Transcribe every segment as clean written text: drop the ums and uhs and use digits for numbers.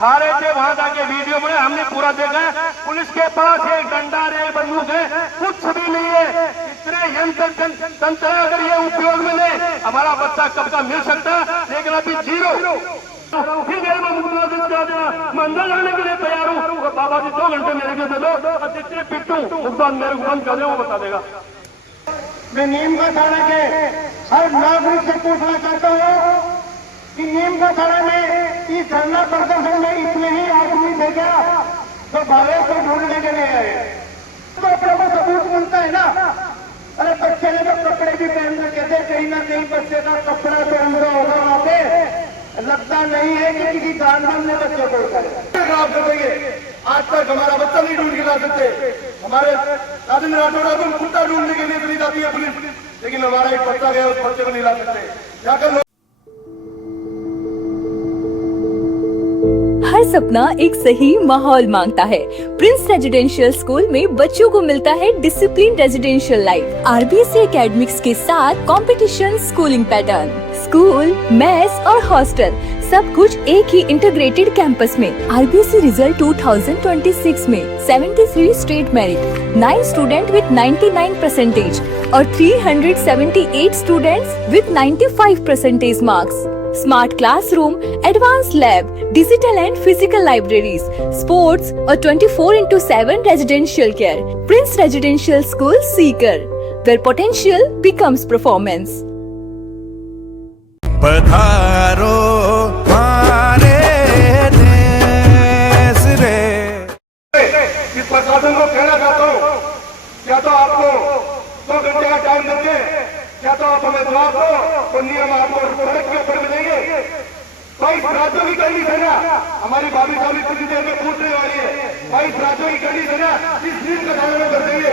हारे थे वहां जाके वीडियो में हमने पूरा देखा है। पुलिस के पास एक डंडा है, बंदूक है, कुछ भी नहीं है। इतने यंत्र तंत्र अगर ये उपयोग में ले, हमारा बच्चा कब का मिल सकता, लेकिन अभी जीरो। फिर मैं अंदर जाने के लिए तैयार हूँ। बाबा जी 2 घंटे मेरे के दे दो, जितने पिट्टू भुगतान मेरे को बंद कर दे, वो बता देगा। मैं नीम का थाना के हर नागरिक से पूछना चाहता हूँ कि नीम का थाना में इस धरना प्रदर्शन में इतने ही आदमी थे क्या तो भारत को ढूंढने के लिए आए, तो अपने को सबूत मिलता है ना। अरे बच्चे ने तो कपड़े भी पहन रखे थे, कहीं ना कहीं बच्चे का कपड़ा तो उनका होगा वहां पे। लगता नहीं है कि किसी जानवर ने बच्चे को करेंगे। आज तक हमारा बच्चा नहीं ढूंढ के ला सकते। हमारे राजेंद्र राठौड़ को कुत्ता ढूंढने के लिए चली जाती है पुलिस, लेकिन हमारा एक बच्चा गया, उस बच्चे को नहीं ला सकते। जाकर हर सपना एक सही माहौल मांगता है। प्रिंस रेजिडेंशियल स्कूल में बच्चों को मिलता है discipline residential life, RBSC academics के साथ competition schooling pattern, school, mess और हॉस्टल, सब कुछ एक ही इंटीग्रेटेड कैंपस में। आरबीएससी रिजल्ट 2026 में 73 स्टेट मेरिट, 9 स्टूडेंट विद 99% और 378 students with 95% marks. Smart classroom, advance lab, digital and physical libraries, sports और 24/7 residential care. Prince residential school Sikar, where potential becomes performance. पधारो हमारे देश रे। इस प्रशासन को कहना चाहता हूँ, क्या तो आपको 2 घंटे का टाइम देंगे, क्या तो आप हमें जवाब दो, तो नियम आपको सड़क के ऊपर मिलेंगे। 22 राज्यों की कंडीशन है, हमारी भाभी साहब कुछ देर में पूछने वाली है। 22 राज्यों की कंडीशन है, इस नीम का थाने में कर देंगे।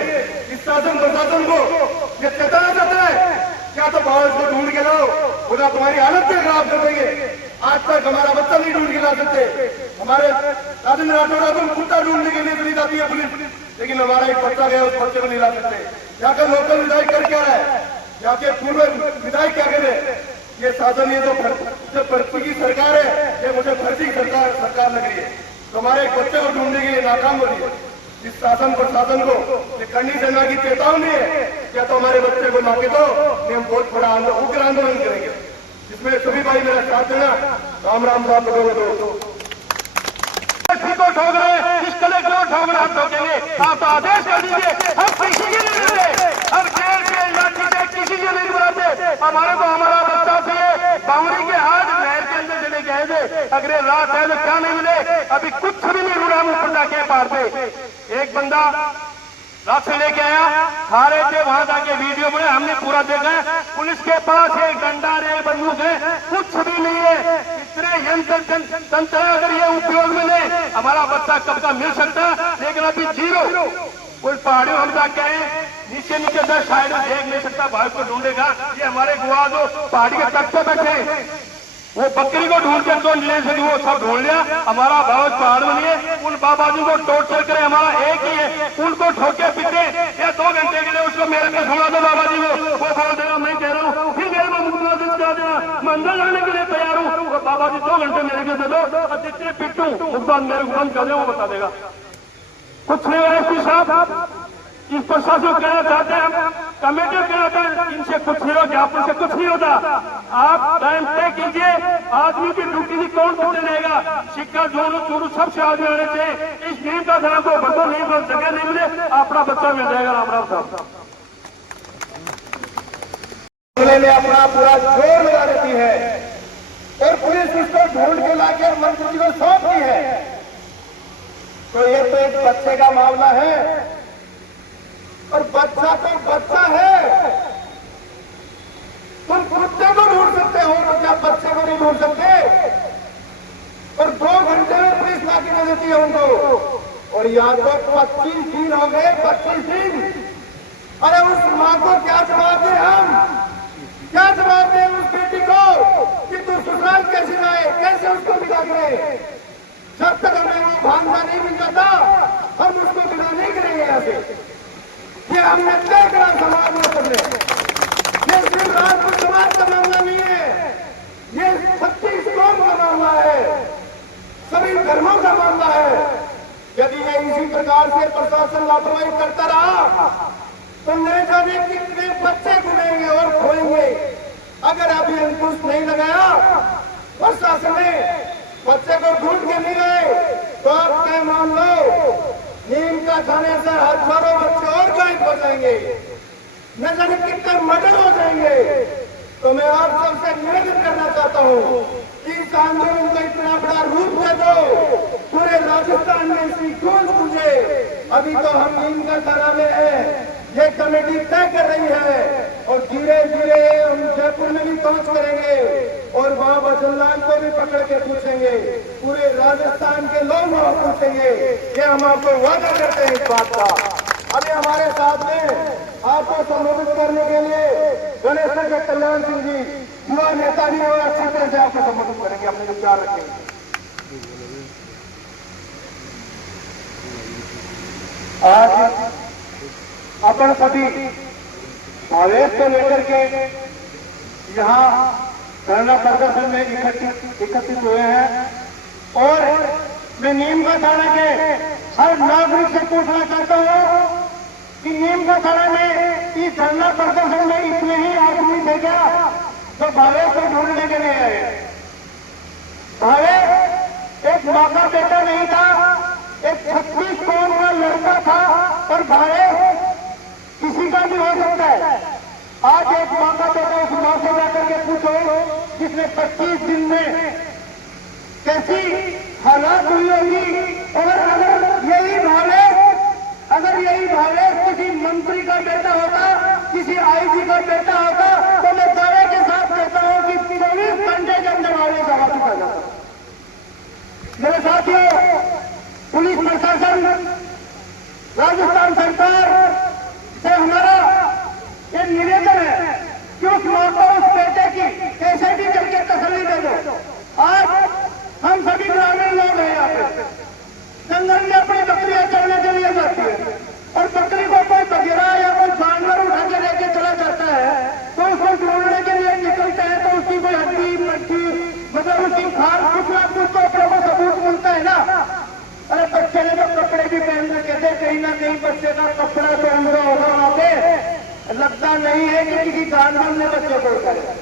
इस शासन प्रशासन को ये चेताना चाहता है, क्या तो भाव को ढूंढ के लाओ, खुदा तुम्हारी हालत में खराब कर देंगे। आज तक हमारा बच्चा नहीं ढूंढ के ला सकते। हमारे राजेंद्र राठौड़ को कुत्ता ढूंढने के लिए चली जाती है पुलिस, लेकिन हमारा एक बच्चा गया, उस बच्चे को नहीं ला सकते। जाकर लोकल विधायक कर क्या है, जाके पूर्व विधायक क्या करे। ये शासन, ये जो फर्जी की सरकार है, ये मुझे फर्जी सरकार लग रही है। तो हमारे एक बच्चे को ढूंढने के लिए नाकाम हो रही है। इस शासन प्रशासन को ये करनी सेना की चेतावनी है, क्या तो हमारे बच्चे को लाके दो, हम बहुत बड़ा उग्र आंदोलन करेंगे, जिसमें सभी भाई मेरा साथ देना। राम राम साहब दोस्तों, को ठोक रहे, इस कलेक्टर को ठोक रहे, हम ठोकेंगे। आप तो आदेश कर दीजिए, हम किसी के नहीं मिलते, हम खेल के लाठी से किसी के नहीं बुलाते। हमारे को हमारा बच्चा चाहिए। बावरी के हाथ नहर के अंदर चले गए थे, अगले रात है तो क्या नहीं मिले, अभी कुछ भी नहीं मिला। मुंडा के पार पे एक बंदा रात से लेके आया, खा रहे थे, वहां जाके वीडियो में हमने पूरा देखा है। पुलिस के पास एक डंडा है, बंदूक है, कुछ भी नहीं है। इतने यंत्र तंत्र अगर ये उपयोग में ले, हमारा बच्चा कब का मिल सकता, लेकिन अभी जीरो। कोई पहाड़ियों हम जाके आए, नीचे नीचे 10 साइड में देख नहीं सकता, भाई को ढूंढेगा। ये हमारे गुआ दो पहाड़ी के तट पे बैठे, वो बकरी को ढूंढ के तो ले से वो सब ढूंढ लिया। हमारा भाव पहाड़ में नहीं है, उन बाबाजी को टोर्चर करे, हमारा एक ही है, उनको ठोके पीटे या 2 घंटे के लिए उसको मेरे पे छोड़ा दो बाबा जी को, वो बोल देगा मैं कह रहा हूँ। फिर मेरे मैं अंदर जाने के लिए तैयार हूँ। बाबा जी 2 घंटे मेरे के दे दो, जितने पिट्टू भुगतान मेरे को बंद कर दे, वो बता देगा। कुछ नहीं है एसपी साहब, इस प्रशासन को कहना चाहते हैं, कमेटी कहना चाहते हैं, इनसे कुछ नहीं होगा, आप इनसे कुछ नहीं होता। आप टाइम तय कीजिए, आदमी की ड्यूटी की कौन पकड़े रहेगा। सिक्का जोड़ू चोरू सबसे आगे आने चाहिए। इस नीम का धर्म को बंदो नहीं बन जगह नहीं मिले, अपना बच्चा मिल जाएगा। राम राम साहब में अपना पूरा जोर लगा देती है और पुलिस उसको ढूंढ के लाकर मंत्री जी को सौंपती है। तो ये तो एक बच्चे का मामला है, और बच्चा तो बच्चा है। तुम कुत्ते को ढूंढ सकते हो तो क्या बच्चे को नहीं ढूंढ सकते? और 2 घंटे में पुलिस लाके दे देती है उनको। और या तो 25 दिन हो गए, 25 दिन। अरे उस माँ को क्या जवाब दे, हम क्या जवाब दे उस बेटी को कि तू ससुराल कैसे जाए, कैसे उसको विदा करे? जब तक हमें वो भांजा नहीं मिल जाता, हम उसको विदा नहीं करेंगे यहाँ से। ये हमने तय करा समाज में करने। ये सिर्फ राजपूत समाज का मामला नहीं है, ये 36 कौम का मामला है। सभी सभी धर्मों का मामला है। यदि ये इसी प्रकार से प्रशासन लापरवाही करता रहा तो न जाने कितने बच्चे गुनेंगे और खोएंगे। अगर अभी अंकुश नहीं लगाया प्रशासन ने, बच्चे को ढूंढ के नहीं गए, तो आप तय मान लो नीम का खाने से हजारों बच्चे और गायब हो जाएंगे, न जाने कितने मर्डर हो जाएंगे। तो मैं आप सबसे निवेदन करना चाहता हूँ कि इस आंदोलन को इतना बड़ा रूप दे दो, पूरे राजस्थान में इसकी गूंज गूंजे। अभी तो हम नीम का खाना में है, ये कमेटी तय कर रही है और धीरे धीरे हम जयपुर में भी पहुंच करेंगे और वहां बचनलाल को भी पकड़ के पूछेंगे, पूरे राजस्थान के लोग वहां पूछेंगे। ये हम आपको वादा करते हैं इस बात का। अभी हमारे साथ में आपको संबोधित करने के लिए गणेश नगर कल्याण सिंह जी युवा नेता जी और अच्छी तरह से आपको संबोधित करेंगे, अपने विचार रखेंगे। आज अपन सभी आवेश को लेकर के यहाँ धरना प्रदर्शन में एकत्रित हुए हैं और मैं नीम का थाना के हर नागरिक से पूछना चाहता हूँ कि नीम का थाना में इस धरना प्रदर्शन में इतने ही आदमी थे क्या तो भावेश को ढूंढने के लिए आए। भावेश एक माँ का बेटा नहीं था, एक 36 कौन का लड़का था और भावेश किसी का भी हो सकता है। आज एक माँ का बेटा उस माँ से जाकर के पूछो जिसने 25 दिन में कैसी हालात हुई होगी। और अगर यही भावेश किसी मंत्री का बेटा होता, किसी आईजी का बेटा होता, तो मैं दावे के साथ कहता हूं कि 24 घंटे के अंदर भावेश आ चुका जाता। मेरे साथियों, पुलिस प्रशासन, राजस्थान सरकार से हमारा ये निवेदन है कि उस मां को उस बेटे की कैसे भी करके तसल्ली दे दो। आज हम सभी ग्रामीण लोग हैं, यहाँ पे जंगल में अपनी बकरियां चढ़ने के लिए जाती है और बकरी को कोई बघेरा या कोई जानवर उठा के लेके चला जाता है तो उसको ढूंढने के लिए निकलते हैं तो उसकी कोई हड्डी पट्टी मतलब उसकी खाल कुछ ना कुछ तो अपने को सबूत मिलता है ना। अरे बच्चे ने तो कपड़े भी पहन रखे थे, कहीं ना कहीं बच्चे का कपड़ा तो उनका होगा वहां पे। लगता नहीं है कि किसी जानवर ने बच्चे को उठाया।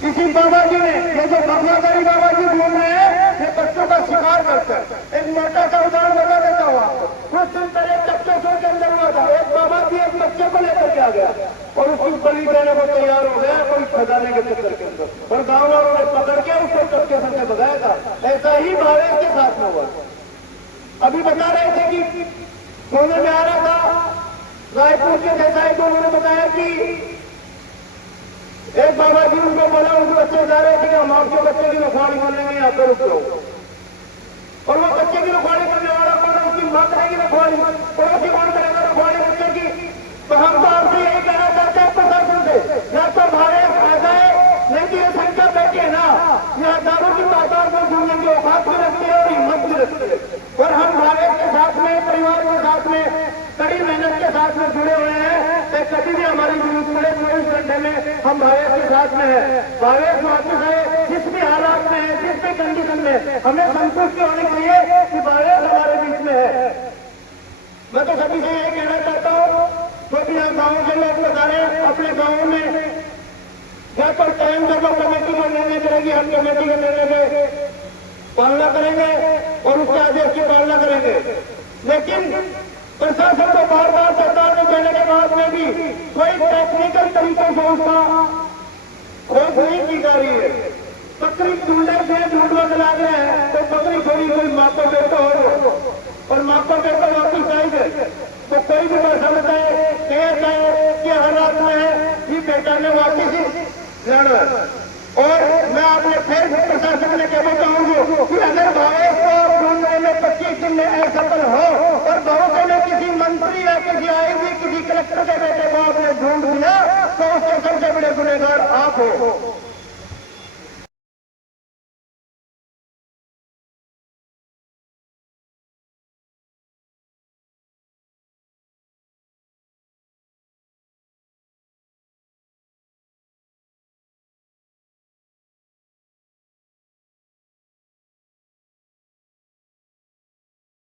किसी बाबा जी ने, ये जो भगवादारी बाबा जी बोल रहे हैं, ये बच्चों का शिकार करते हैं। एक मोटा सा उदाहरण बता देता हूँ आपको। कुछ दिन पहले 2400 के अंदर हुआ था, एक बाबा जी एक बच्चे को लेकर के आ गया और उसकी बलि देने को तैयार हो गया कोई खजाने के चक्कर के अंदर, और गाँव वालों ने पकड़ के उसको चक्के से भगाया था। ऐसा ही भावेश के साथ में हुआ। अभी बता रहे थे कि सोने में आ रहा था, रायपुर के जैसा को उन्होंने बताया कि एक बाबा जी उनको बोला, उनके बच्चे जा रहे थे कि हम आपके बच्चे की रखवाली कर लेंगे, यहाँ पर रुक जाओ। और वो बच्चे की रखवाली करने वाला कौन है? उसकी माँ करेगी रखवाली, पड़ोसी कौन करेगा रखवाली बच्चे की? तो हम तो आपसे यही कहना चाहते हैं प्रशासन से, या तो भावेश आ जाए, नहीं तो ये संख्या बैठी है ना, यहाँ दारू की तादाद में जुड़ने की औकात भी रखती है और हिम्मत भी रखती है। और हम भावेश के साथ में, परिवार के साथ में, कड़ी मेहनत के साथ में जुड़े हुए हैं। कभी भी हमारी जरूरत पड़े 24 घंटे में हम भावेश के साथ में है। भावेश वापस आए, जिस भी हालात में है, जिस भी कंडीशन में, हमें संतुष्टि होनी चाहिए कि भावेश हमारे बीच में है। मैं तो सभी से यही कहना चाहता हूँ, जो भी यहाँ गाँव के लोग बता रहे हैं, अपने गाँव में या तो टाइम जब कमेटी को निर्णय करेगी, हम कमेटी के निर्णय की पालना करेंगे और उसके आदेश की पालना करेंगे। लेकिन प्रशासन को बार बार सरकार ने कहने के बाद में भी कोई टेक्निकल तरीकों से उसका रोक नहीं की जा रही है। बकरी ढूंढे से ढूंढवा चला गया है तो बकरी छोड़ी कोई माँ को बेटा हो और माँ को बेटा वापिस आएंगे तो कोई भी भाषा बताए कि हालात में है ये बेटा ने वापिस ही लड़ा। और मैं आपने फिर प्रशासन ने कहना चाहूंगा कि अगर भावेश को ढूंढने में 25 दिन में असफल हो और भरोसे में किसी मंत्री या किसी आईजी, किसी कलेक्टर के बेटे को आपने ढूंढ दिया तो उसके सबसे बड़े गुनहगार आप हो।